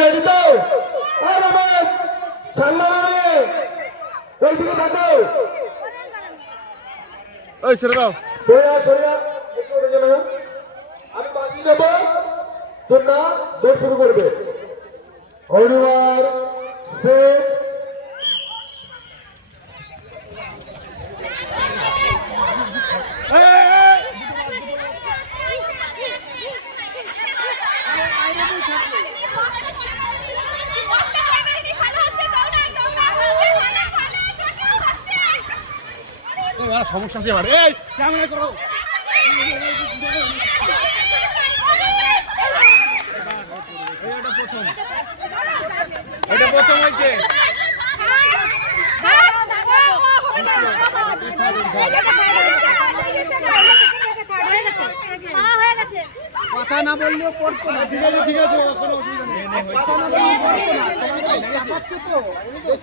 Ready তো? আর আমার ছাড়লাম আমি ওইদিকে থাকো। ওই ছেড়ে দাও। সরিয়া একটু উঠে যাবে। আমি বাঁচিয়ে দেবো, তোমরা দৌড় শুরু করবে। হরিবার সেট সমস্যা আছে এবার। এই ক্যামেরা করো। এটা প্রথম হয়েছে। কথা না বললেও পড়তো না। ঠিক আছে, কোনো অসুবিধা নেই।